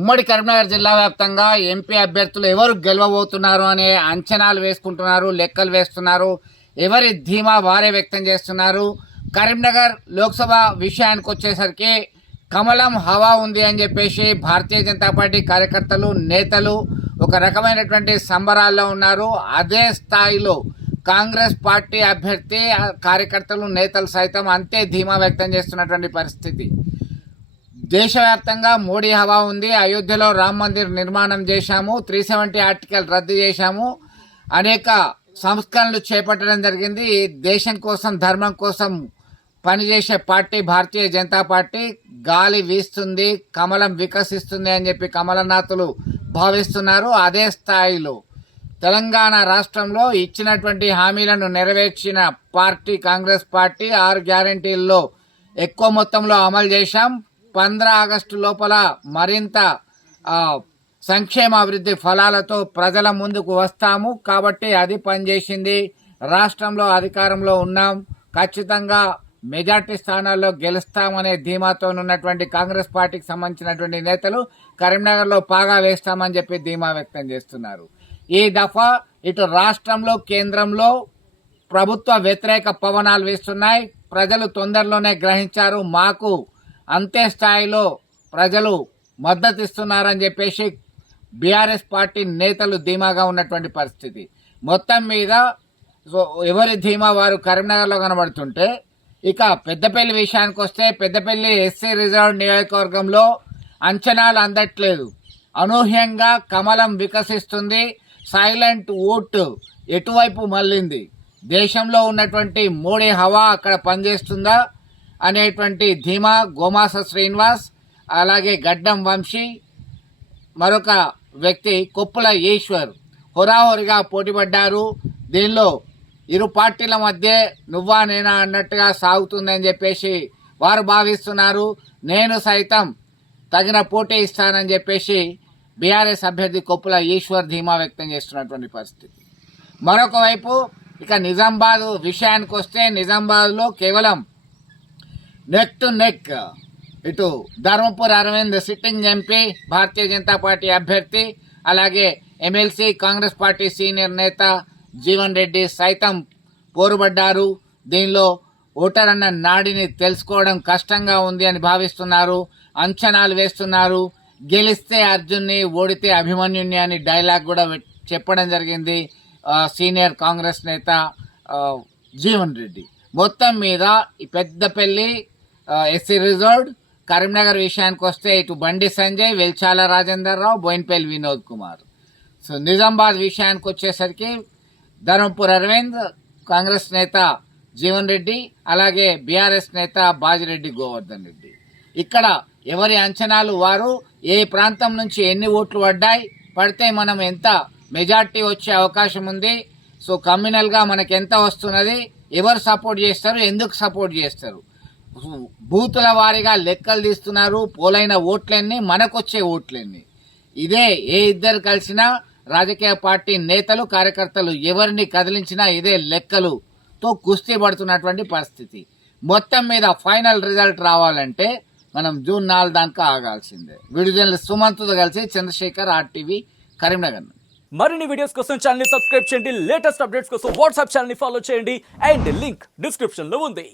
ఉమ్మడి కరీంనగర్ జిల్లా వ్యాప్తంగా ఎంపీ అభ్యర్థులు ఎవరు గెలవబోతున్నారు అనే అంచనాలు వేసుకుంటున్నారు, లెక్కలు వేస్తున్నారు. ఎవరి ధీమా వారే వ్యక్తం చేస్తున్నారు. కరీంనగర్ లోక్సభ విషయానికి వచ్చేసరికి కమలం హవా ఉంది అని చెప్పేసి భారతీయ జనతా పార్టీ కార్యకర్తలు, నేతలు ఒక రకమైనటువంటి సంబరాల్లో ఉన్నారు. అదే స్థాయిలో కాంగ్రెస్ పార్టీ అభ్యర్థి, కార్యకర్తలు, నేతలు సైతం అంతే ధీమా వ్యక్తం చేస్తున్నటువంటి పరిస్థితి. దేశవ్యాప్తంగా మోడీ హవా ఉంది. అయోధ్యలో రామ మందిర్ నిర్మాణం చేశాము, 370 ఆర్టికల్ రద్దు చేశాము, అనేక సంస్కరణలు చేపట్టడం జరిగింది. దేశం కోసం, ధర్మం కోసం పనిచేసే పార్టీ భారతీయ జనతా పార్టీ. గాలి వీస్తుంది, కమలం వికసిస్తుంది అని చెప్పి కమలనాథులు భావిస్తున్నారు. అదే స్థాయిలో తెలంగాణ రాష్ట్రంలో ఇచ్చినటువంటి హామీలను నెరవేర్చిన పార్టీ కాంగ్రెస్ పార్టీ. 6 గ్యారంటీల్లో ఎక్కువ మొత్తంలో అమలు చేశాం. 15 ఆగస్టు లోపల మరింత సంక్షేమ అభివృద్ధి ఫలాలతో ప్రజల ముందుకు వస్తాము. కాబట్టి అది పనిచేసింది. రాష్ట్రంలో అధికారంలో ఉన్నాం, ఖచ్చితంగా మెజార్టీ స్థానాల్లో గెలుస్తామనే ధీమాతో ఉన్నటువంటి కాంగ్రెస్ పార్టీకి సంబంధించినటువంటి నేతలు కరీంనగర్లో పాగా వేస్తామని చెప్పి ధీమా వ్యక్తం చేస్తున్నారు. ఈ దఫా ఇటు రాష్ట్రంలో, కేంద్రంలో ప్రభుత్వ వ్యతిరేక పవనాలు వీస్తున్నాయి. ప్రజలు తొందరలోనే గ్రహించారు, మాకు అంతే స్థాయిలో ప్రజలు మద్దతు ఇస్తున్నారని చెప్పేసి బీఆర్ఎస్ పార్టీ నేతలు ధీమాగా ఉన్నటువంటి పరిస్థితి. మొత్తం మీద ఎవరి ధీమా వారు కరీంనగర్లో కనబడుతుంటే, ఇక పెద్దపల్లి విషయానికి వస్తే పెద్దపల్లి ఎస్సీ రిజర్వ్ నియోజకవర్గంలో అంచనాలు అందట్లేదు. అనూహ్యంగా కమలం వికసిస్తుంది. సైలెంట్ ఓటు ఎటువైపు మళ్ళింది, దేశంలో ఉన్నటువంటి మోడీ హవా అక్కడ పనిచేస్తుందా అనేటువంటి ధీమా గోమాస శ్రీనివాస్, అలాగే గడ్డం వంశీ, మరొక వ్యక్తి కొప్పుల ఈశ్వర్ హోరాహోరీగా పోటీపడ్డారు. దీనిలో ఇరు పార్టీల మధ్య నువ్వా నేనా అన్నట్టుగా సాగుతుందని చెప్పేసి వారు భావిస్తున్నారు. నేను సైతం తగిన పోటీ ఇస్తానని చెప్పేసి బీఆర్ఎస్ అభ్యర్థి కొప్పుల ఈశ్వర్ ధీమా వ్యక్తం చేస్తున్నటువంటి పరిస్థితి. మరొక వైపు ఇక నిజామాబాద్ విషయానికి వస్తే నిజామాబాద్లో కేవలం నెక్ టు నెక్ ఇటు Dharmapuri Arvind sitting MP, Bharatiya Janata party అభ్యర్థి, అలాగే ఎమ్మెల్సీ కాంగ్రెస్ పార్టీ సీనియర్ నేత జీవన్ రెడ్డి సైతం పోరుపడ్డారు. దీనిలో ఓటర్ అన్న నాడిని తెలుసుకోవడం కష్టంగా ఉంది అని భావిస్తున్నారు, అంచనాలు వేస్తున్నారు. గెలిస్తే అర్జున్ని, ఓడితే అభిమన్యుని అని డైలాగ్ కూడా చెప్పడం జరిగింది సీనియర్ కాంగ్రెస్ నేత జీవన్ రెడ్డి. మొత్తం మీద ఈ పెద్దపల్లి ఎస్సీ రిజర్వ్, కరీంనగర్ విషయానికి వస్తే ఇటు బండి సంజయ్, వెల్చాల రాజేందర్ రావు, బోయిన్పల్లి వినోద్ కుమార్. సో నిజామాబాద్ విషయానికి వచ్చేసరికి ధర్మపురి అరవింద్, కాంగ్రెస్ నేత జీవన్ రెడ్డి, అలాగే బీఆర్ఎస్ నేత బాజిరెడ్డి గోవర్ధన్ రెడ్డి. ఇక్కడ ఎవరి అంచనాలు వారు. ఏ ప్రాంతం నుంచి ఎన్ని ఓట్లు పడితే మనం ఎంత మెజార్టీ వచ్చే అవకాశం ఉంది, సో కమ్యూనల్గా మనకి ఎంత వస్తున్నది, ఎవరు సపోర్ట్ చేస్తారు, ఎందుకు సపోర్ట్ చేస్తారు, బూతుల వారీగా లెక్కలు తీస్తున్నారు. పోలైన ఓట్లన్నీ, మనకొచ్చే ఓట్లన్నీ. ఇదే ఏ ఇద్దరు కలిసినా రాజకీయ పార్టీ నేతలు, కార్యకర్తలు ఎవరిని కదిలించినా ఇదే లెక్కలుతో కుస్తీ పడుతున్నటువంటి పరిస్థితి. మొత్తం మీద ఫైనల్ రిజల్ట్ రావాలంటే మనం జూన్ 4 దాకా ఆగాల్సిందే. విడుదల సుమంత్తో కలిసి చంద్రశేఖర్, RTV, కరీంనగర్. మరిన్ని వీడియోస్ కోసం ఛానల్ ని సబ్స్క్రైబ్ చేయండి. లేటెస్ట్ అప్డేట్స్ కోసం వాట్సాప్ ఛానల్ ని ఫాలో చేయండి. అండ్ లింక్ డిస్క్రిప్షన్ లో ఉంది.